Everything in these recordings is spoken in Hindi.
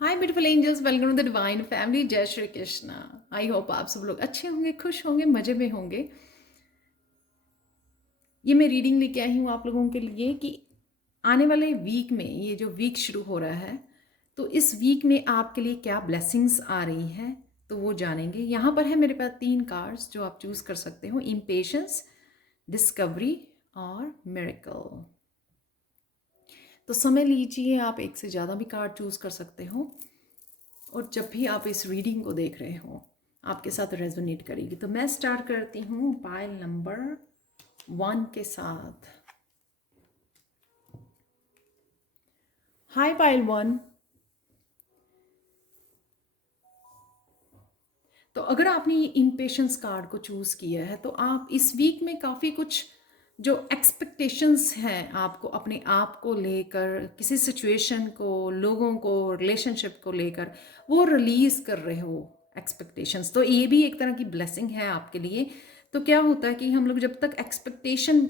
Hi beautiful angels, welcome to the divine family. जय श्री कृष्णा। आई होप आप सब लोग अच्छे होंगे, खुश होंगे, मज़े में होंगे। ये मैं रीडिंग लेके आई हूँ आप लोगों के लिए कि आने वाले वीक में, ये जो वीक शुरू हो रहा है, तो इस वीक में आपके लिए क्या ब्लेसिंग्स आ रही हैं तो वो जानेंगे। यहाँ पर है मेरे पास 3 कार्ड्स जो आप चूज़ कर सकते हो: इम्पेशंस, डिस्कवरी और मिरेकल। तो समय लीजिए, आप एक से ज़्यादा भी कार्ड चूज़ कर सकते हो। और जब भी आप इस रीडिंग को देख रहे हो, आपके साथ रेजोनेट करेगी। तो मैं स्टार्ट करती हूँ पाइल नंबर 1 के साथ। हाय पाइल 1। तो अगर आपने ये इम्पेशंस कार्ड को चूज़ किया है तो आप इस वीक में काफ़ी कुछ जो एक्सपेक्टेशंस हैं आपको अपने आप को लेकर, किसी सिचुएशन को, लोगों को, रिलेशनशिप को लेकर, वो रिलीज़ कर रहे हो एक्सपेक्टेशंस। तो ये भी एक तरह की ब्लेसिंग है आपके लिए। तो क्या होता है कि हम लोग जब तक एक्सपेक्टेशन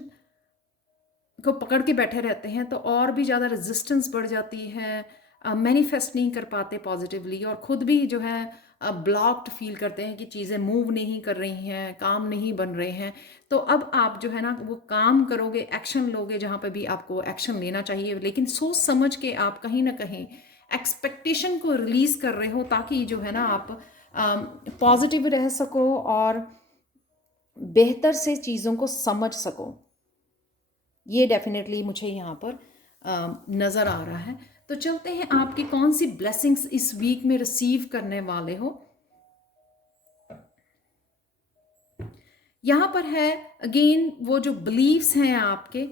को पकड़ के बैठे रहते हैं तो और भी ज़्यादा रेजिस्टेंस बढ़ जाती है, मैनिफेस्ट नहीं कर पाते पॉजिटिवली, और ख़ुद भी जो है ब्लॉक्ड फील करते हैं कि चीज़ें मूव नहीं कर रही हैं, काम नहीं बन रहे हैं। तो अब आप जो है ना वो काम करोगे, एक्शन लोगे जहाँ पे भी आपको एक्शन लेना चाहिए, लेकिन सोच समझ के आप कहीं ना कहीं एक्सपेक्टेशन को रिलीज़ कर रहे हो ताकि जो है ना आप पॉजिटिव रह सको और बेहतर से चीज़ों को समझ सको। ये डेफिनेटली मुझे यहाँ पर नज़र आ रहा है। तो चलते हैं, आपकी कौन सी ब्लेसिंग्स इस वीक में रिसीव करने वाले हो। यहाँ पर है अगेन वो जो बिलीव्स हैं आपके,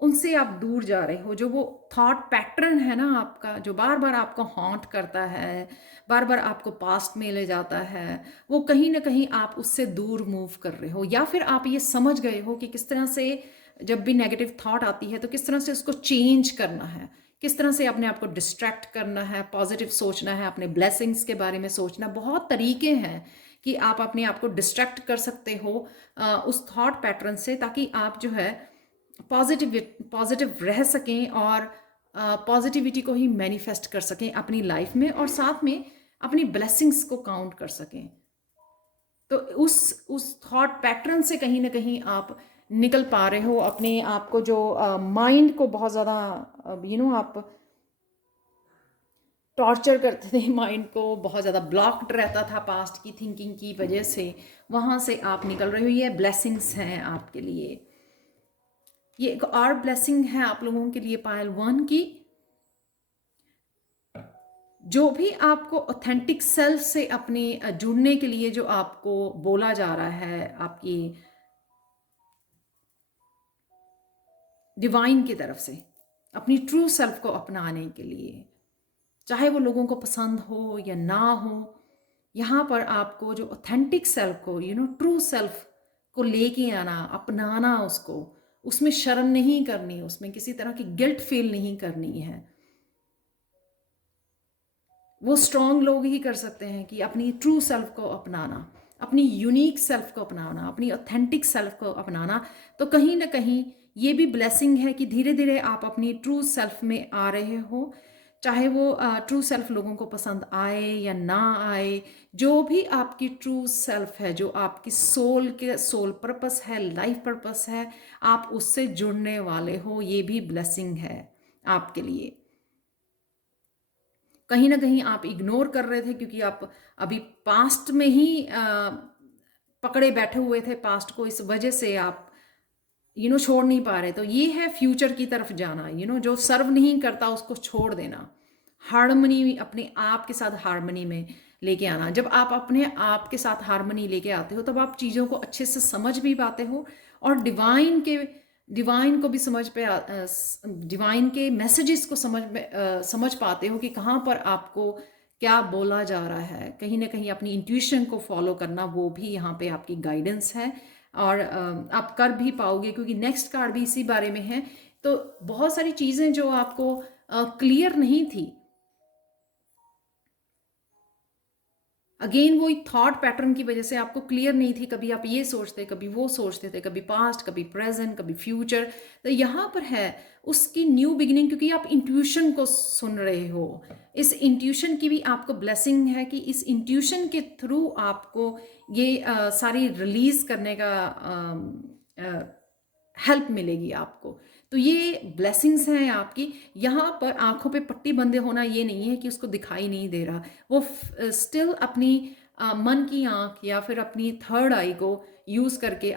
उनसे आप दूर जा रहे हो। जो वो थॉट पैटर्न है ना आपका, जो बार बार आपको हॉन्ट करता है, बार बार आपको पास्ट में ले जाता है, वो कहीं ना कहीं आप उससे दूर मूव कर रहे हो। या फिर आप ये समझ गए हो कि किस तरह से जब भी नेगेटिव थॉट आती है तो किस तरह से उसको चेंज करना है, किस तरह से अपने आप को डिस्ट्रैक्ट करना है, पॉजिटिव सोचना है, अपने ब्लेसिंग्स के बारे में सोचना। बहुत तरीके हैं कि आप अपने आप को डिस्ट्रैक्ट कर सकते हो उस थॉट पैटर्न से, ताकि आप जो है पॉजिटिव रह सकें और पॉजिटिविटी को ही मैनिफेस्ट कर सकें अपनी लाइफ में, और साथ में अपनी ब्लेसिंग्स को काउंट कर सकें। तो उस थॉट पैटर्न से कहीं ना कहीं आप निकल पा रहे हो। अपने आप को जो माइंड को बहुत ज़्यादा आप टॉर्चर करते थे, माइंड को बहुत ज़्यादा ब्लॉक्ड रहता था पास्ट की थिंकिंग की वजह से, वहाँ से आप निकल रहे हो। ये ब्लेसिंग्स हैं आपके लिए। ये एक और ब्लेसिंग है आप लोगों के लिए पायल 1 की। जो भी आपको ऑथेंटिक सेल्फ से अपने जुड़ने के लिए जो आपको बोला जा रहा है आपकी डिवाइन की तरफ से, अपनी ट्रू सेल्फ को अपनाने के लिए, चाहे वो लोगों को पसंद हो या ना हो, यहाँ पर आपको जो ऑथेंटिक सेल्फ को, ट्रू सेल्फ को लेके आना, अपनाना उसको, उसमें शर्म नहीं करनी, उसमें किसी तरह की गिल्ट फील नहीं करनी है। वो स्ट्रॉन्ग लोग ही कर सकते हैं कि अपनी ट्रू सेल्फ को अपनाना, अपनी यूनिक सेल्फ को अपनाना, अपनी ऑथेंटिक सेल्फ को अपनाना। तो कहीं ना कहीं ये भी ब्लेसिंग है कि धीरे धीरे आप अपनी ट्रू सेल्फ में आ रहे हो। चाहे वो ट्रू सेल्फ लोगों को पसंद आए या ना आए, जो भी आपकी ट्रू सेल्फ है, जो आपकी सोल पर्पस है, लाइफ पर्पस है, आप उससे जुड़ने वाले हो। ये भी ब्लेसिंग है आपके लिए। कहीं ना कहीं आप इग्नोर कर रहे थे क्योंकि आप अभी पास्ट में ही पकड़े बैठे हुए थे पास्ट को, इस वजह से आप छोड़ नहीं पा रहे। तो ये है फ्यूचर की तरफ जाना, जो सर्व नहीं करता उसको छोड़ देना, हार्मनी, अपने आप के साथ हार्मनी में लेके आना। जब आप अपने आप के साथ हार्मनी लेके आते हो तब आप चीज़ों को अच्छे से समझ भी पाते हो, और डिवाइन को भी डिवाइन के मैसेजेस को समझ पाते हो कि कहाँ पर आपको क्या बोला जा रहा है। कहीं ना कहीं अपनी इंट्यूशन को फॉलो करना, वो भी यहाँ पे आपकी गाइडेंस है, और आप कर भी पाओगे क्योंकि नेक्स्ट कार्ड भी इसी बारे में है। तो बहुत सारी चीज़ें जो आपको क्लियर नहीं थी, अगेन वही थॉट पैटर्न की वजह से आपको क्लियर नहीं थी, कभी आप ये सोचते, कभी वो सोचते थे, कभी पास्ट, कभी प्रेजेंट, कभी फ्यूचर। तो यहाँ पर है उसकी न्यू बिगिनिंग, क्योंकि आप इंट्यूशन को सुन रहे हो। इस इंट्यूशन की भी आपको ब्लेसिंग है कि इस इंट्यूशन के थ्रू आपको ये सारी रिलीज करने का हेल्प मिलेगी आपको। तो ये ब्लेसिंग्स हैं आपकी। यहाँ पर आंखों पे पट्टी बंधे होना ये नहीं है कि उसको दिखाई नहीं दे रहा, वो स्टिल अपनी मन की आंख या फिर अपनी थर्ड आई को यूज़ करके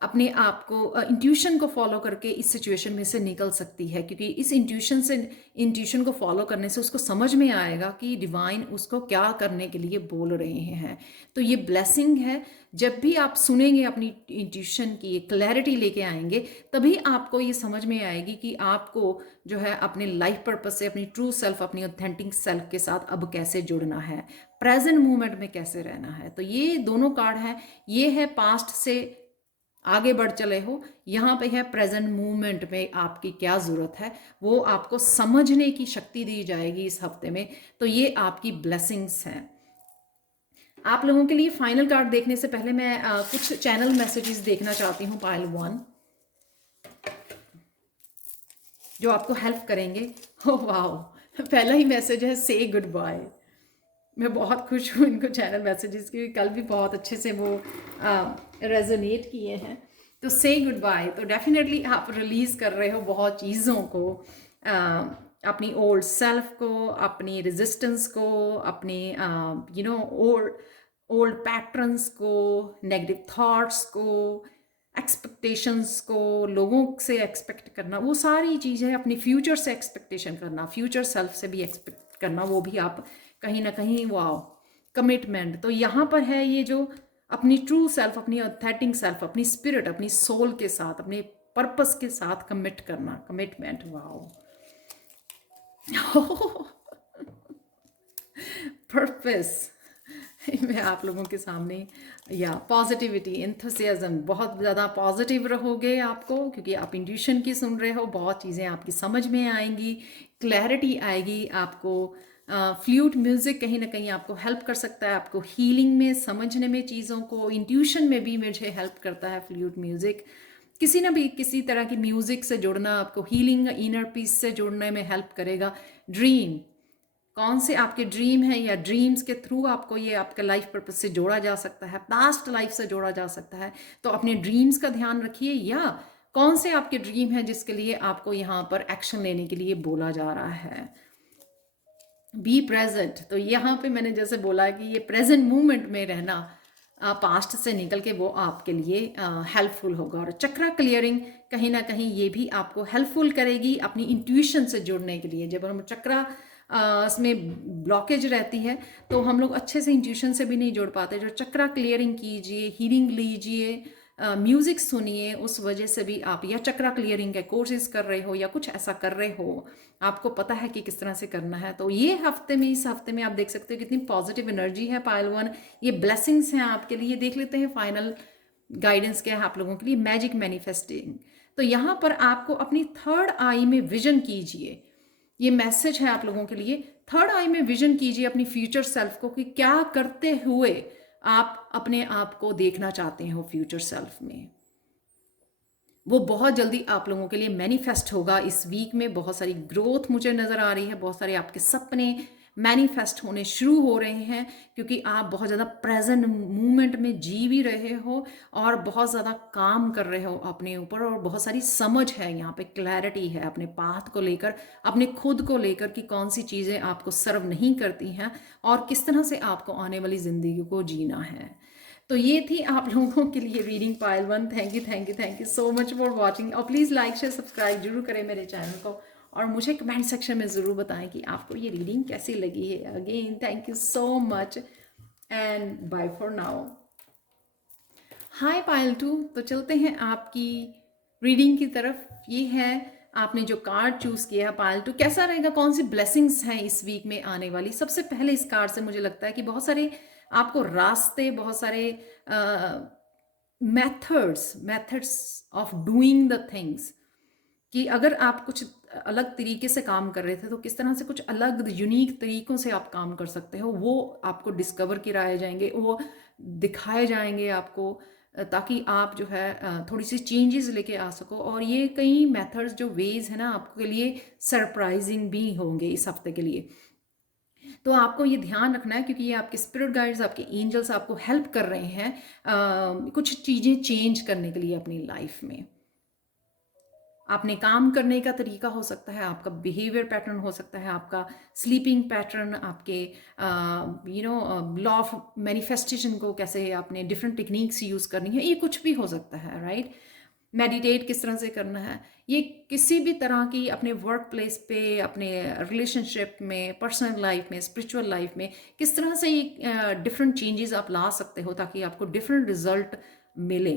अपने आप को इंट्यूशन को फॉलो करके इस सिचुएशन में से निकल सकती है, क्योंकि इस इंट्यूशन को फॉलो करने से उसको समझ में आएगा कि डिवाइन उसको क्या करने के लिए बोल रहे हैं। तो ये ब्लेसिंग है। जब भी आप सुनेंगे अपनी इंट्यूशन की, ये क्लैरिटी लेके आएंगे, तभी आपको ये समझ में आएगी कि आपको जो है अपने लाइफ पर्पज से, अपनी ट्रू सेल्फ, अपनी ऑथेंटिक सेल्फ के साथ अब कैसे जुड़ना है, प्रेजेंट मूवमेंट में कैसे रहना है। तो ये दोनों कार्ड हैं। ये है पास्ट से आगे बढ़ चले हो, यहाँ पे है प्रेजेंट मूवमेंट में आपकी क्या ज़रूरत है, वो आपको समझने की शक्ति दी जाएगी इस हफ्ते में। तो ये आपकी ब्लेसिंग्स हैं। आप लोगों के लिए फाइनल कार्ड देखने से पहले मैं कुछ चैनल मैसेजेस देखना चाहती हूँ, पाइल 1, जो आपको हेल्प करेंगे। हो वाओ, पहला ही मैसेज है से गुड बाय। मैं बहुत खुश हूँ इनको चैनल मैसेजेस की, कल भी बहुत अच्छे से वो रेजोनेट किए हैं। तो से गुड बाय, तो डेफिनेटली आप रिलीज़ कर रहे हो बहुत चीज़ों को, अपनी ओल्ड सेल्फ को, अपनी रेजिस्टेंस को, अपनी ओल्ड पैटर्न्स को, नेगेटिव थॉट्स को, एक्सपेक्टेशंस को, लोगों से एक्सपेक्ट करना, वो सारी चीज़ें, अपनी फ्यूचर से एक्सपेक्टेशन करना, फ्यूचर सेल्फ से भी एक्सपेक्ट करना, वो भी आप कहीं ना कहीं, वाओ, कमिटमेंट। तो यहाँ पर है ये जो अपनी ट्रू सेल्फ, अपनी ऑथेंटिक सेल्फ, अपनी स्पिरिट, अपनी सोल के साथ, अपने पर्पस के साथ कमिट करना, कमिटमेंट, वाओ। पर्पस मैं आप लोगों के सामने, या पॉजिटिविटी, एंथुसियाज्म, बहुत ज़्यादा पॉजिटिव रहोगे आपको, क्योंकि आप इंट्यूशन की सुन रहे हो, बहुत चीज़ें आपकी समझ में आएंगी, क्लैरिटी आएगी आपको। फ्लूट म्यूज़िक कहीं ना कहीं आपको हेल्प कर सकता है, आपको हीलिंग में, समझने में, चीज़ों को, इंट्यूशन में भी मुझे हेल्प करता है फ्लूट म्यूज़िक। किसी ना भी किसी तरह की म्यूज़िक से जुड़ना आपको हीलिंग, इनर पीस से जुड़ने में हेल्प करेगा। ड्रीम, कौन से आपके ड्रीम हैं, या ड्रीम्स के थ्रू आपको ये आपके लाइफ पर्पस से जोड़ा जा सकता है, पास्ट लाइफ से जोड़ा जा सकता है। तो अपने ड्रीम्स का ध्यान रखिए, या कौन से आपके ड्रीम हैं जिसके लिए आपको यहाँ पर एक्शन लेने के लिए बोला जा रहा है। बी प्रेजेंट, तो यहाँ पे मैंने जैसे बोला कि ये प्रेजेंट मूवमेंट में रहना, पास्ट से निकल के, वो आपके लिए हेल्पफुल होगा। और चक्रा क्लियरिंग कहीं ना कहीं ये भी आपको हेल्पफुल करेगी अपनी इंट्यूशन से जुड़ने के लिए। जब हम चक्रा इसमें ब्लॉकेज रहती है तो हम लोग अच्छे से इंट्यूशन से भी नहीं जुड़ पाते। जो चक्रा क्लियरिंग कीजिए, हीलिंग लीजिए, म्यूज़िक सुनिए, उस वजह से भी आप, या चक्रा क्लियरिंग के कोर्सेज कर रहे हो, या कुछ ऐसा कर रहे हो, आपको पता है कि किस तरह से करना है। तो ये हफ्ते में, इस हफ्ते में आप देख सकते हो कितनी पॉजिटिव एनर्जी है पाइल 1। ये ब्लेसिंग्स हैं आपके लिए। देख लेते हैं फाइनल गाइडेंस क्या है आप लोगों के लिए। मैजिक मैनिफेस्टिंग, तो यहाँ पर आपको अपनी थर्ड आई में विजन कीजिए। ये मैसेज है आप लोगों के लिए। थर्ड आई में विजन कीजिए अपनी फ्यूचर सेल्फ को, कि क्या करते हुए आप अपने आप को देखना चाहते हो फ्यूचर सेल्फ में। वो बहुत जल्दी आप लोगों के लिए मैनिफेस्ट होगा। इस वीक में बहुत सारी ग्रोथ मुझे नज़र आ रही है, बहुत सारे आपके सपने मैनिफेस्ट होने शुरू हो रहे हैं, क्योंकि आप बहुत ज़्यादा प्रेजेंट मूवमेंट में जी भी रहे हो, और बहुत ज़्यादा काम कर रहे हो अपने ऊपर, और बहुत सारी समझ है यहाँ पे, क्लैरिटी है अपने पाथ को लेकर, अपने खुद को लेकर, कि कौन सी चीज़ें आपको सर्व नहीं करती हैं, और किस तरह से आपको आने वाली ज़िंदगी को जीना है। तो ये थी आप लोगों के लिए reading pile 1। Thank you so much for watching. और प्लीज़ लाइक शेयर सब्सक्राइब जरूर करें मेरे चैनल को, और मुझे कमेंट सेक्शन में ज़रूर बताएं कि आपको ये रीडिंग कैसी लगी है। Again thank you so much and bye for now. Hi Payal 2, तो चलते हैं आपकी रीडिंग की तरफ। ये है आपने जो कार्ड चूज़ किया है पायल 2, कैसा रहेगा, कौन सी ब्लेसिंग्स हैं इस वीक में आने वाली। सबसे पहले इस कार्ड से मुझे लगता है कि बहुत सारे आपको रास्ते, बहुत सारे methods of doing the things, कि अगर आप कुछ अलग तरीके से काम कर रहे थे तो किस तरह से कुछ अलग यूनिक तरीकों से आप काम कर सकते हो, वो आपको डिस्कवर कराए जाएंगे, वो दिखाए जाएंगे आपको, ताकि आप जो है थोड़ी सी चेंजेस लेके आ सको। और ये कई मेथड्स जो वेज है ना आपके लिए सरप्राइजिंग भी होंगे इस हफ्ते के लिए। तो आपको ये ध्यान रखना है, क्योंकि ये आपके स्पिरिट गाइड्स, आपके एंजल्स आपको हेल्प कर रहे हैं कुछ चीज़ें चेंज करने के लिए अपनी लाइफ में। आपने काम करने का तरीका हो सकता है, आपका बिहेवियर पैटर्न हो सकता है, आपका स्लीपिंग पैटर्न, आपके लॉ ऑफ मैनिफेस्टेशन को कैसे आपने डिफरेंट टेक्निक्स यूज़ करनी है, ये कुछ भी हो सकता है, राइट। मेडिटेट किस तरह से करना है, ये किसी भी तरह की अपने वर्क प्लेस पे, अपने रिलेशनशिप में, पर्सनल लाइफ में, स्पिरिचुअल लाइफ में किस तरह से ये डिफरेंट चेंजेस आप ला सकते हो ताकि आपको डिफरेंट रिजल्ट मिले,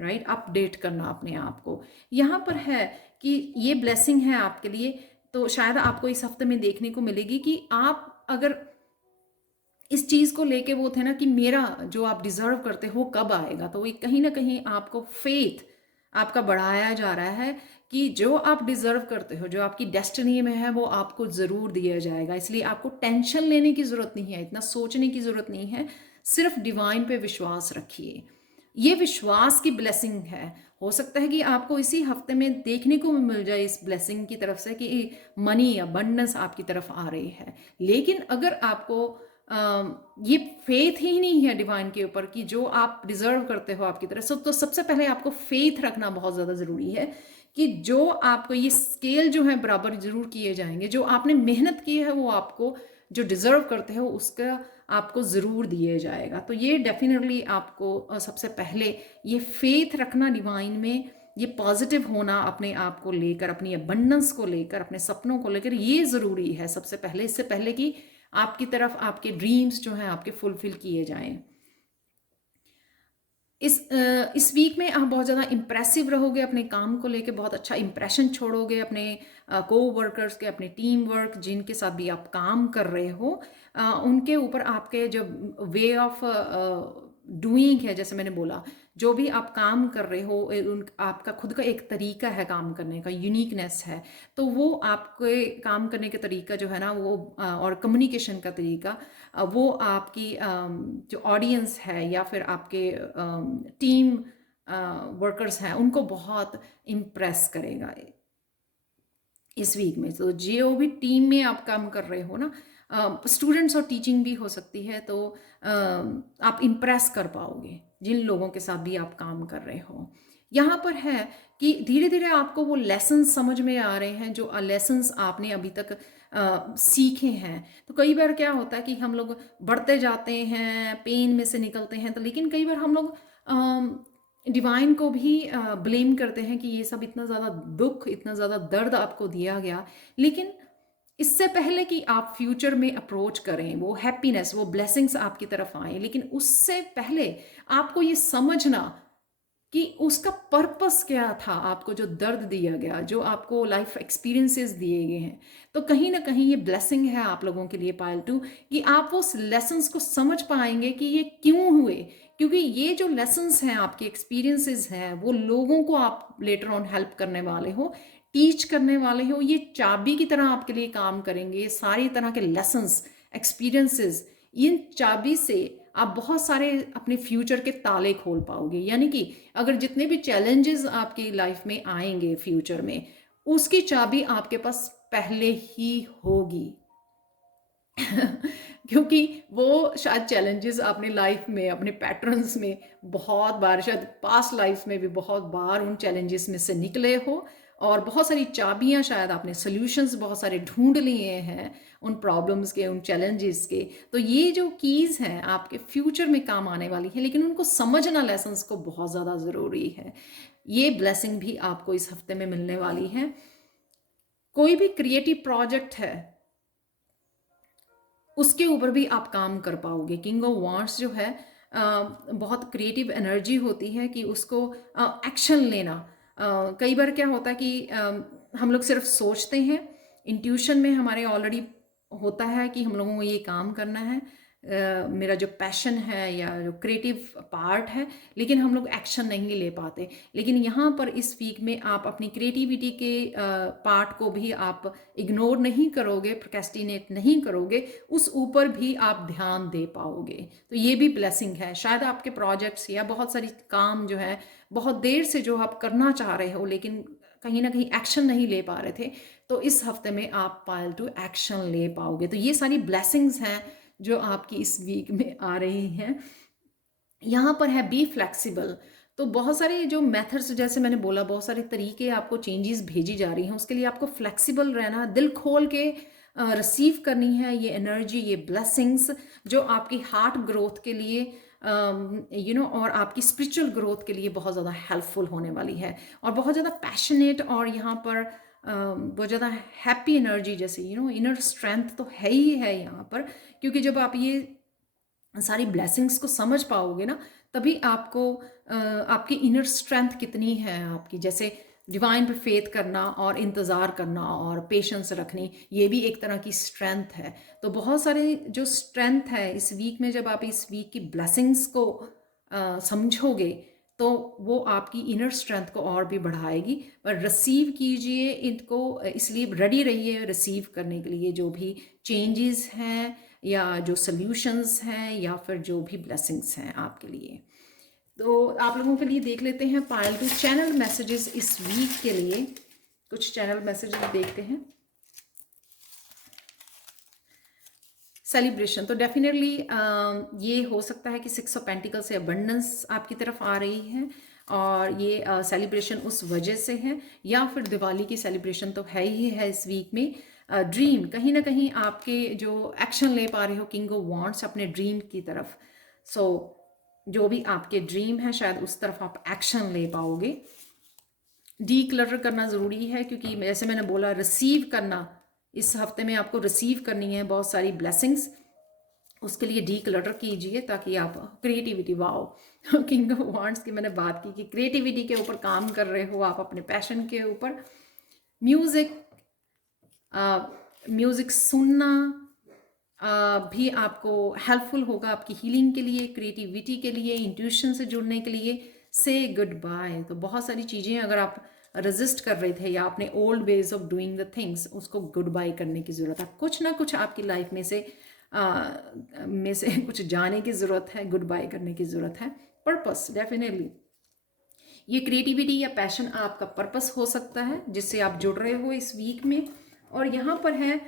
राइट। अपडेट करना अपने आप को यहाँ पर है कि ये ब्लेसिंग है आपके लिए। तो शायद आपको इस हफ्ते में देखने को मिलेगी कि आप अगर इस चीज़ को लेके वो थे ना कि मेरा जो आप डिज़र्व करते हो कब आएगा, तो ये कहीं ना कहीं आपको फेथ आपका बढ़ाया जा रहा है कि जो आप डिज़र्व करते हो, जो आपकी डेस्टिनी में है, वो आपको ज़रूर दिया जाएगा। इसलिए आपको टेंशन लेने की ज़रूरत नहीं है, इतना सोचने की ज़रूरत नहीं है, सिर्फ डिवाइन पे विश्वास रखिए। ये विश्वास की ब्लेसिंग है। हो सकता है कि आपको इसी हफ्ते में देखने को मिल जाए इस ब्लेसिंग की तरफ से कि मनी अबंडेंस आपकी तरफ आ रही है। लेकिन अगर आपको ये फेथ ही नहीं है डिवाइन के ऊपर कि जो आप डिजर्व करते हो आपकी तरफ से, तो सबसे पहले आपको फेथ रखना बहुत ज़्यादा ज़रूरी है कि जो आपको ये स्केल जो है बराबर जरूर किए जाएंगे, जो आपने मेहनत की है वो आपको जो डिजर्व करते हो उसका आपको ज़रूर दिए जाएगा। तो ये डेफिनेटली आपको सबसे पहले ये फेथ रखना डिवाइन में, ये पॉजिटिव होना अपने आप को लेकर, अपनी अबंडेंस को लेकर, अपने सपनों को लेकर, ये ज़रूरी है सबसे पहले, इससे पहले कि आपकी तरफ आपके ड्रीम्स जो हैं आपके फुलफिल किए जाएं। इस वीक में आप बहुत ज़्यादा इम्प्रेसिव रहोगे, अपने काम को लेके बहुत अच्छा इंप्रेशन छोड़ोगे अपने को वर्कर्स के, अपने टीम वर्क जिनके साथ भी आप काम कर रहे हो उनके ऊपर आपके जो वे ऑफ डूइंग है, जैसे मैंने बोला, जो भी आप काम कर रहे हो आपका खुद का एक तरीका है काम करने का, यूनिकनेस है। तो वो आपके काम करने का तरीका जो है ना वो और कम्युनिकेशन का तरीका वो आपकी जो ऑडियंस है या फिर आपके टीम वर्कर्स हैं उनको बहुत इम्प्रेस करेगा इस वीक में। तो जो भी टीम में आप काम कर रहे हो ना, स्टूडेंट्स और टीचिंग भी हो सकती है, तो आप इम्प्रेस कर पाओगे जिन लोगों के साथ भी आप काम कर रहे हो। यहाँ पर है कि धीरे धीरे आपको वो लेसन्स समझ में आ रहे हैं जो लेसन्स आपने अभी तक सीखे हैं। तो कई बार क्या होता है कि हम लोग बढ़ते जाते हैं, पेन में से निकलते हैं, तो लेकिन कई बार हम लोग डिवाइन को भी ब्लेम करते हैं कि ये सब इतना ज़्यादा दुख, इतना ज़्यादा दर्द आपको दिया गया। लेकिन इससे पहले कि आप फ्यूचर में अप्रोच करें, वो हैप्पीनेस, वो ब्लेसिंग्स आपकी तरफ आए, लेकिन उससे पहले आपको ये समझना कि उसका पर्पस क्या था, आपको जो दर्द दिया गया, जो आपको लाइफ एक्सपीरियंसेस दिए गए हैं। तो कहीं ना कहीं ये ब्लेसिंग है आप लोगों के लिए पायल टू, कि आप वो लेसन्स को समझ पाएंगे कि ये क्यों हुए, क्योंकि ये जो लेसन्स हैं, आपके एक्सपीरियंसेस हैं, वो लोगों को आप लेटर ऑन हेल्प करने वाले हो, टीच करने वाले हो। ये चाबी की तरह आपके लिए काम करेंगे। ये सारी तरह के लेसन्स, एक्सपीरियंसेस, इन चाबी से आप बहुत सारे अपने फ्यूचर के ताले खोल पाओगे। यानी कि अगर जितने भी चैलेंजेस आपकी लाइफ में आएंगे फ्यूचर में, उसकी चाबी आपके पास पहले ही होगी क्योंकि वो शायद चैलेंजेस आपने लाइफ में, अपने पैटर्न्स में बहुत बार, शायद पास्ट लाइफ में भी बहुत बार उन चैलेंजेस में से निकले हो, और बहुत सारी चाबियां शायद आपने सॉल्यूशंस बहुत सारे ढूंढ लिए हैं उन प्रॉब्लम्स के, उन चैलेंजेस के। तो ये जो कीज़ हैं आपके फ्यूचर में काम आने वाली है, लेकिन उनको समझना लेसन्स को बहुत ज़्यादा ज़रूरी है। ये ब्लेसिंग भी आपको इस हफ्ते में मिलने वाली है। कोई भी क्रिएटिव प्रोजेक्ट है उसके ऊपर भी आप काम कर पाओगे। किंग ऑफ वांड्स जो है बहुत क्रिएटिव एनर्जी होती है कि उसको एक्शन लेना। कई बार क्या होता है कि हम लोग सिर्फ सोचते हैं, इंट्यूशन में हमारे ऑलरेडी होता है कि हम लोगों को ये काम करना है, मेरा जो पैशन है या जो क्रिएटिव पार्ट है, लेकिन हम लोग एक्शन नहीं ले पाते। लेकिन यहाँ पर इस वीक में आप अपनी क्रिएटिविटी के पार्ट को भी आप इग्नोर नहीं करोगे, प्रोक्रेस्टिनेट नहीं करोगे, उस ऊपर भी आप ध्यान दे पाओगे। तो ये भी ब्लेसिंग है। शायद आपके प्रोजेक्ट्स या बहुत सारी काम जो है बहुत देर से जो आप करना चाह रहे हो, लेकिन कहीं ना कहीं एक्शन नहीं ले पा रहे थे, तो इस हफ्ते में आप पायल टू एक्शन ले पाओगे। तो ये सारी ब्लेसिंग्स हैं जो आपकी इस वीक में आ रही हैं। यहाँ पर है बी फ्लेक्सिबल। तो बहुत सारे जो मेथड्स, जैसे मैंने बोला, बहुत सारे तरीके आपको चेंजेस भेजी जा रही हैं, उसके लिए आपको फ्लेक्सिबल रहना, दिल खोल के रिसीव करनी है ये एनर्जी, ये ब्लेसिंग्स जो आपकी हार्ट ग्रोथ के लिए और आपकी स्पिरिचुअल ग्रोथ के लिए बहुत ज़्यादा हेल्पफुल होने वाली है। और बहुत ज़्यादा पैशनेट और यहाँ पर बहुत ज़्यादा हैप्पी एनर्जी, जैसे इनर स्ट्रेंथ तो है ही है यहाँ पर। क्योंकि जब आप ये सारी ब्लेसिंग्स को समझ पाओगे ना, तभी आपको आपकी इनर स्ट्रेंथ कितनी है आपकी, जैसे डिवाइन पे फेथ करना और इंतज़ार करना और पेशेंस रखनी, ये भी एक तरह की स्ट्रेंथ है। तो बहुत सारे जो स्ट्रेंथ है इस वीक में, जब आप इस वीक की ब्लेसिंग्स को समझोगे तो वो आपकी इनर स्ट्रेंथ को और भी बढ़ाएगी। पर रिसीव कीजिए इनको, इसलिए रेडी रहिए रिसीव करने के लिए जो भी चेंजेस हैं या जो सॉल्यूशंस हैं या फिर जो भी ब्लेसिंग्स हैं आपके लिए। तो आप लोगों के लिए देख लेते हैं पायल टू चैनल मैसेजेस इस वीक के लिए। कुछ चैनल मैसेजेस देखते हैं। सेलिब्रेशन, तो डेफिनेटली ये हो सकता है कि 6 ऑफ पेंटिकल से अबंडेंस आपकी तरफ आ रही है, और ये सेलिब्रेशन उस वजह से है, या फिर दिवाली की सेलिब्रेशन तो है ही है इस वीक में। ड्रीम, कहीं ना कहीं आपके जो एक्शन ले पा रहे हो किंग ऑफ वांड्स अपने ड्रीम की तरफ। सो जो भी आपके ड्रीम है शायद उस तरफ आप एक्शन ले पाओगे। डी क्लटर करना ज़रूरी है, क्योंकि जैसे मैंने बोला, रिसीव करना, इस हफ्ते में आपको रिसीव करनी है बहुत सारी ब्लेसिंग्स। उसके लिए डी क्लटर कीजिए ताकि आप creativity, wow king of wands की मैंने बात की कि क्रिएटिविटी के ऊपर काम कर रहे हो आप, अपने पैशन के ऊपर। म्यूज़िक, म्यूज़िक सुनना भी आपको हेल्पफुल होगा आपकी हीलिंग के लिए, क्रिएटिविटी के लिए, इंट्यूशन से जुड़ने के लिए। से गुड बाय, तो बहुत सारी चीज़ें अगर आप रेजिस्ट कर रहे थे या अपने old ways of doing the things, उसको गुड बाय करने की ज़रूरत है। कुछ ना कुछ आपकी लाइफ में से कुछ जाने की ज़रूरत है, गुड बाय करने की ज़रूरत है। पर्पस, डेफिनेटली ये क्रिएटिविटी या पैशन आपका पर्पस हो सकता है जिससे आप जुड़ रहे हो इस वीक में। और यहाँ पर है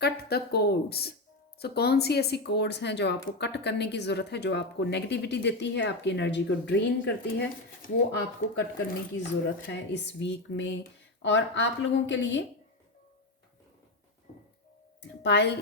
कट द कोड्स। सो कौन सी ऐसी कोड्स हैं जो आपको कट करने की ज़रूरत है, जो आपको नेगेटिविटी देती है, आपकी एनर्जी को ड्रेन करती है, वो आपको कट करने की ज़रूरत है इस वीक में। और आप लोगों के लिए पायल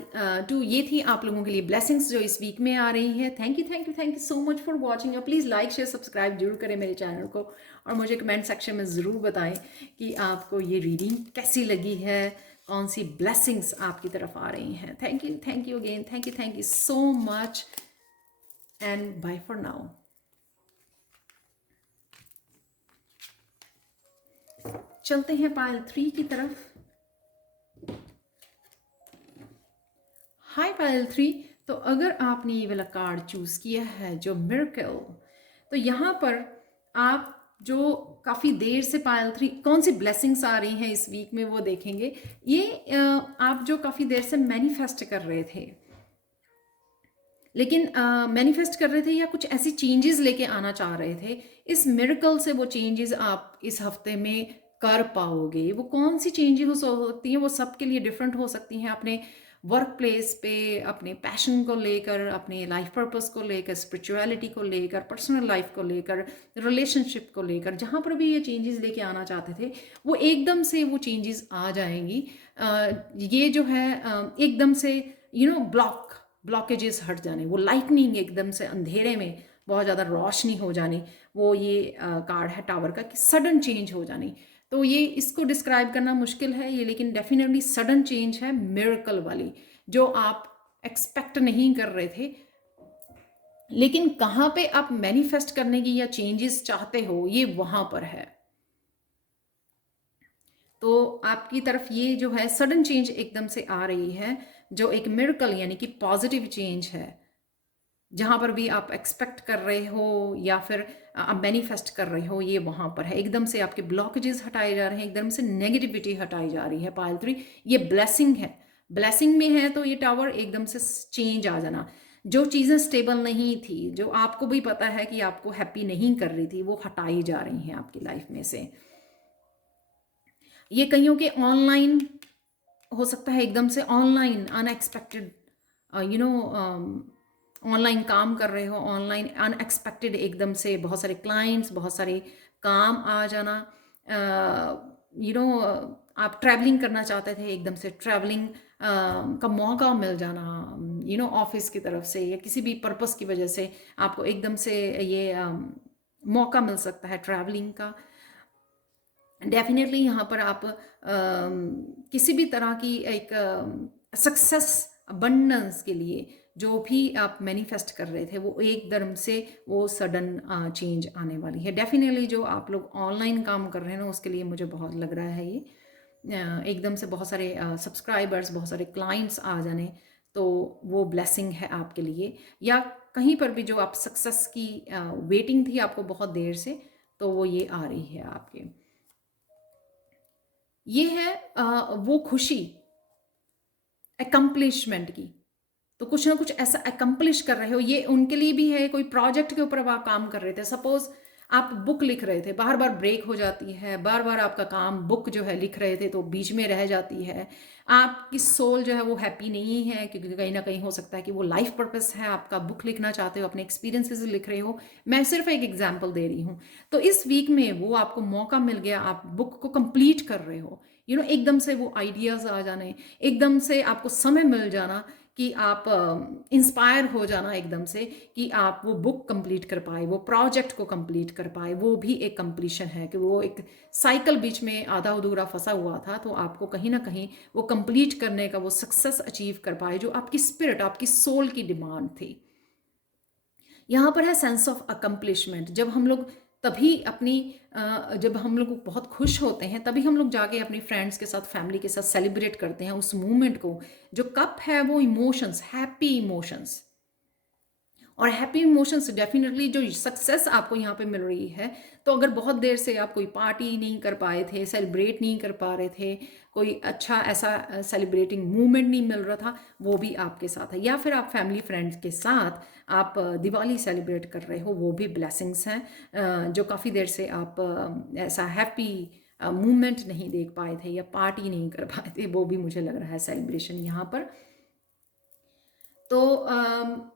टू, ये थी आप लोगों के लिए ब्लेसिंग्स जो इस वीक में आ रही है। Thank you thank you thank you so much for watching. Please like share subscribe जरूर करें मेरे चैनल को, और मुझे कमेंट सेक्शन में ज़रूर बताएं कि आपको ये रीडिंग कैसी लगी है, कौन सी ब्लेसिंग्स आपकी तरफ आ रही हैं। Thank you again, thank you so much, and bye for now. चलते हैं पायल 3 की तरफ। हाय पायल 3, तो अगर आपने ये वाला कार्ड चूज़ किया है जो मिरेकल, तो यहाँ पर आप जो काफ़ी देर से पायल 3, कौन सी ब्लेसिंग्स आ रही हैं इस वीक में वो देखेंगे। ये आप जो काफ़ी देर से मैनिफेस्ट कर रहे थे, लेकिन मैनिफेस्ट कर रहे थे या कुछ ऐसी चेंजेस लेके आना चाह रहे थे, इस मिरेकल से वो चेंजेस आप इस हफ्ते में कर पाओगे। वो कौन सी चेंजेस हो सकती हैं, वो सबके लिए डिफरेंट हो सकती हैं। अपने वर्क प्लेस पे, अपने पैशन को लेकर, अपने लाइफ पर्पस को लेकर, स्पिरिचुअलिटी को लेकर, पर्सनल लाइफ को लेकर, रिलेशनशिप को लेकर, जहाँ पर भी ये चेंजेस लेके आना चाहते थे वो एकदम से वो चेंजेस आ जाएंगी। ये जो है एकदम से ब्लॉकेजेस हट जाने, वो लाइटनिंग एकदम से अंधेरे में बहुत ज़्यादा रोशनी हो जानी, वो ये कार्ड है टावर का कि सडन चेंज हो जानी। तो ये इसको डिस्क्राइब करना मुश्किल है ये, लेकिन डेफिनेटली सडन चेंज है, मिरेकल वाली, जो आप एक्सपेक्ट नहीं कर रहे थे। लेकिन कहाँ पे आप मैनिफेस्ट करने की या चेंजेस चाहते हो, ये वहाँ पर है। तो आपकी तरफ ये जो है सडन चेंज एकदम से आ रही है, जो एक मिरेकल यानी कि पॉजिटिव चेंज है। जहाँ पर भी आप एक्सपेक्ट कर रहे हो या फिर आप मैनिफेस्ट कर रहे हो, ये वहाँ पर है। एकदम से आपके ब्लॉकेजेस हटाए जा रहे हैं, एकदम से नेगेटिविटी हटाई जा रही है। पायल 3 ये ब्लेसिंग है, ब्लेसिंग में है तो ये टावर एकदम से चेंज आ जाना। जो चीज़ें स्टेबल नहीं थी, जो आपको भी पता है कि आपको हैप्पी नहीं कर रही थी, वो हटाई जा रही हैं आपकी लाइफ में से। ये कईयों के ऑनलाइन हो सकता है, एकदम से online unexpected, you know, online काम कर रहे हो, ऑनलाइन अनएक्सपेक्टेड एकदम से बहुत सारे क्लाइंट्स, बहुत सारे काम आ जाना। यू नो, आप ट्रैवलिंग करना चाहते थे, एकदम से ट्रैवलिंग का मौका मिल जाना, यू नो, ऑफिस की तरफ से या किसी भी पर्पस की वजह से आपको एकदम से ये मौका मिल सकता है ट्रैवलिंग का। डेफिनेटली यहाँ पर आप किसी भी तरह की एक सक्सेस अबंडेंस के लिए जो भी आप मैनिफेस्ट कर रहे थे, वो एकदम से वो सडन चेंज आने वाली है। डेफिनेटली जो आप लोग ऑनलाइन काम कर रहे हैं ना, उसके लिए मुझे बहुत लग रहा है ये एकदम से बहुत सारे सब्सक्राइबर्स, बहुत सारे क्लाइंट्स आ जाने, तो वो ब्लेसिंग है आपके लिए। या कहीं पर भी जो आप सक्सेस की वेटिंग थी आपको बहुत देर से, तो वो ये आ रही है आपके। ये है वो खुशी अकम्पलिशमेंट की। तो कुछ ना कुछ ऐसा अकम्पलिश कर रहे हो, ये उनके लिए भी है। कोई प्रोजेक्ट के ऊपर अब आप काम कर रहे थे, सपोज आप बुक लिख रहे थे, बार बार ब्रेक हो जाती है, बार बार आपका काम बुक जो है लिख रहे थे तो बीच में रह जाती है। आपकी सोल जो है वो हैप्पी नहीं है, क्योंकि कहीं ना कहीं हो सकता है कि वो लाइफ पर्पस है, आपका बुक लिखना चाहते हो, अपने एक्सपीरियंसेस लिख रहे हो। मैं सिर्फ एक एग्जाम्पल दे रही हूँ। तो इस वीक में वो आपको मौका मिल गया, आप बुक को कंप्लीट कर रहे हो, यू नो, एकदम से वो आइडियाज़ आ जाने, एकदम से आपको समय मिल जाना कि आप इंस्पायर हो जाना एकदम से कि आप वो बुक कंप्लीट कर पाए, वो प्रोजेक्ट को कंप्लीट कर पाए। वो भी एक कंप्लीशन है कि वो एक साइकिल बीच में आधा अधूरा फंसा हुआ था, तो आपको कहीं ना कहीं वो कंप्लीट करने का, वो सक्सेस अचीव कर पाए जो आपकी स्पिरिट, आपकी सोल की डिमांड थी। यहाँ पर है सेंस ऑफ अकम्पलिशमेंट। जब हम लोग तभी अपनी जब हम लोग बहुत खुश होते हैं, तभी हम लोग जाके अपने फ्रेंड्स के साथ, फैमिली के साथ सेलिब्रेट करते हैं उस मोमेंट को। जो कप है वो इमोशंस, हैप्पी इमोशंस, और हैप्पी इमोशंस डेफिनेटली जो सक्सेस आपको यहाँ पे मिल रही है। तो अगर बहुत देर से आप कोई पार्टी नहीं कर पाए थे, सेलिब्रेट नहीं कर पा रहे थे, कोई अच्छा ऐसा सेलिब्रेटिंग मूवमेंट नहीं मिल रहा था, वो भी आपके साथ है। या फिर आप फैमिली फ्रेंड्स के साथ आप दिवाली सेलिब्रेट कर रहे हो, वो भी ब्लेसिंग्स हैं। जो काफ़ी देर से आप ऐसा हैप्पी मूवमेंट नहीं देख पाए थे या पार्टी नहीं कर पाए थे, वो भी मुझे लग रहा है सेलिब्रेशन यहाँ पर। तो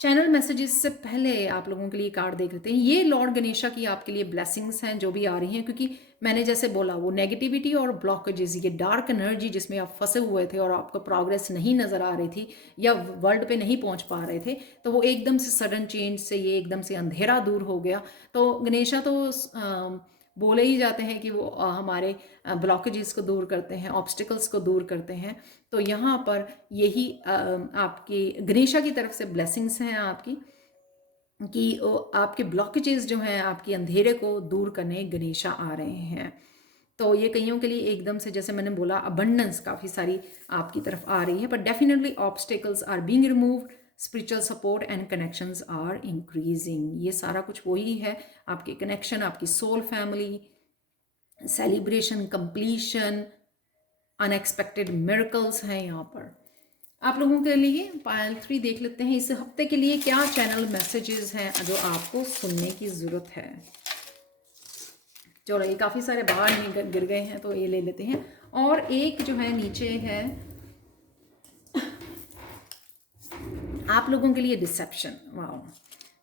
चैनल मैसेजेस से पहले आप लोगों के लिए कार्ड देख लेते हैं। ये लॉर्ड गणेशा की आपके लिए ब्लेसिंग्स हैं जो भी आ रही हैं, क्योंकि मैंने जैसे बोला, वो नेगेटिविटी और ब्लॉकेजेस, ये डार्क एनर्जी जिसमें आप फंसे हुए थे और आपको प्रोग्रेस नहीं नज़र आ रही थी या वर्ल्ड पे नहीं पहुंच पा रहे थे, तो वो एकदम से सडन चेंज से ये एकदम से अंधेरा दूर हो गया। तो गणेशा तो बोले ही जाते हैं कि वो हमारे ब्लॉकेजेस को दूर करते हैं, ऑब्स्टिकल्स को दूर करते हैं। तो यहाँ पर यही आपकी गणेशा की तरफ से ब्लेसिंग्स हैं आपकी, कि आपके ब्लॉकेजेस जो हैं, आपकी अंधेरे को दूर करने गणेशा आ रहे हैं। तो ये कईयों के लिए एकदम से, जैसे मैंने बोला, अबंडेंस काफ़ी सारी आपकी तरफ आ रही है, but definitely obstacles are being removed, spiritual support and connections are increasing. ये सारा कुछ वही है, आपके कनेक्शन, आपकी soul family, celebration, completion, unexpected miracles हैं यहाँ पर आप लोगों के लिए। पायल 3 देख लेते हैं इस हफ्ते के लिए क्या चैनल मैसेजेस हैं जो आपको सुनने की ज़रूरत है। चलो, ये काफ़ी सारे बाहर नहीं गिर गए हैं, तो ये ले लेते हैं। और एक जो है नीचे है आप लोगों के लिए डिसेप्शन। वाह,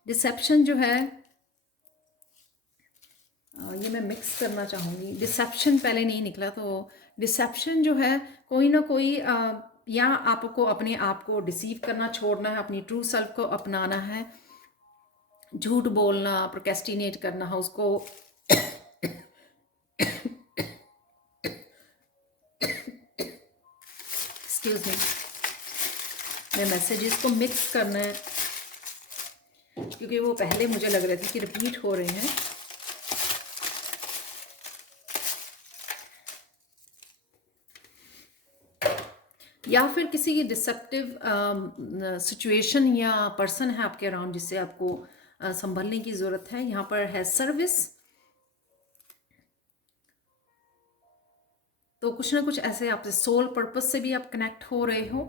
डिसेप्शन जो है ये मैं मिक्स करना चाहूँगी। डिसेप्शन पहले नहीं निकला, तो डिसेप्शन जो है कोई ना कोई या आपको अपने आप को डिसीव करना छोड़ना है, अपनी ट्रू सेल्फ को अपनाना है, झूठ बोलना, प्रोक्रेस्टिनेट करना है उसको एक्सक्यूज मी, मैं मैसेजेस को मिक्स करना है क्योंकि वो पहले मुझे लग रहे थे कि रिपीट हो रहे हैं। या फिर किसी की डिसेप्टिव सिचुएशन या पर्सन है आपके अराउंड जिससे आपको संभलने की ज़रूरत है। यहाँ पर है सर्विस, तो कुछ ना कुछ ऐसे आपसे सोल पर्पस से भी आप कनेक्ट हो रहे हो,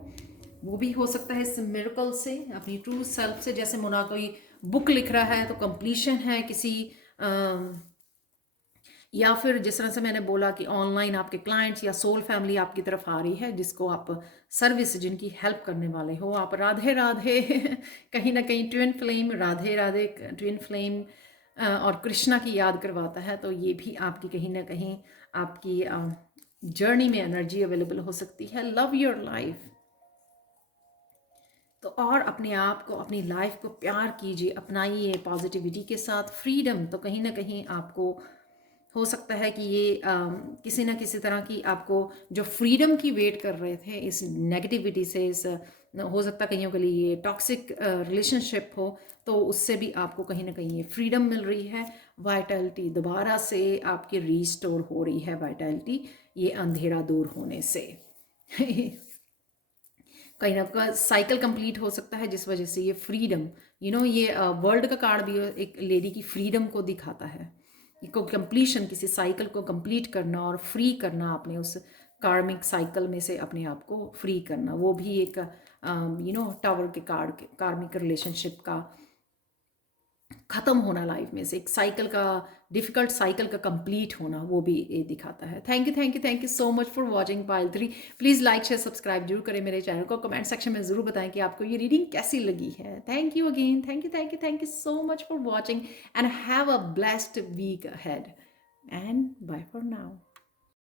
वो भी हो सकता है इस मिरेकल से, अपनी ट्रू सेल्फ से। जैसे मोना कोई बुक लिख रहा है तो कंप्लीशन है किसी या फिर जिस तरह से मैंने बोला कि ऑनलाइन आपके क्लाइंट्स या सोल फैमिली आपकी तरफ आ रही है जिसको आप सर्विस, जिनकी हेल्प करने वाले हो आप। राधे राधे कहीं ना कहीं twin flame, Radhe Radhe twin flame और कृष्णा की याद करवाता है, तो ये भी आपकी कहीं ना कहीं आपकी जर्नी में एनर्जी अवेलेबल हो सकती है। Love your life. तो और अपने आप को, अपनी लाइफ को प्यार कीजिए, अपनाइए पॉजिटिविटी के साथ। फ्रीडम, तो कहीं ना कहीं आपको हो सकता है कि ये किसी ना किसी तरह की आपको जो फ्रीडम की वेट कर रहे थे इस नेगेटिविटी से, इस हो सकता है कईयों के लिए ये टॉक्सिक रिलेशनशिप हो, तो उससे भी आपको कहीं ना कहीं ये फ्रीडम मिल रही है। वाइटैलिटी दोबारा से आपकी रीस्टोर हो रही है, वाइटैलिटी ये अंधेरा दूर होने से कहीं ना कहीं साइकिल कंप्लीट हो सकता है जिस वजह से ये फ्रीडम, ये वर्ल्ड का कार्ड भी एक लेडी की फ्रीडम को दिखाता है, को कंप्लीशन, किसी साइकिल को कंप्लीट करना और फ्री करना, अपने उस कार्मिक साइकिल में से अपने आप को फ्री करना, वो भी एक टावर के कार्ड, कार्मिक रिलेशनशिप का ख़त्म होना, लाइफ में से एक साइकिल का, डिफ़िकल्ट साइकिल का कंप्लीट होना, वो भी ये दिखाता है। Thank you, thank you, thank you so much for watching Payal 3। Please like share subscribe जरूर करें मेरे चैनल को। कमेंट सेक्शन में ज़रूर बताएं कि आपको ये रीडिंग कैसी लगी है। Thank you again, thank you, thank you, thank you so much for watching and have a blessed week ahead and bye for now.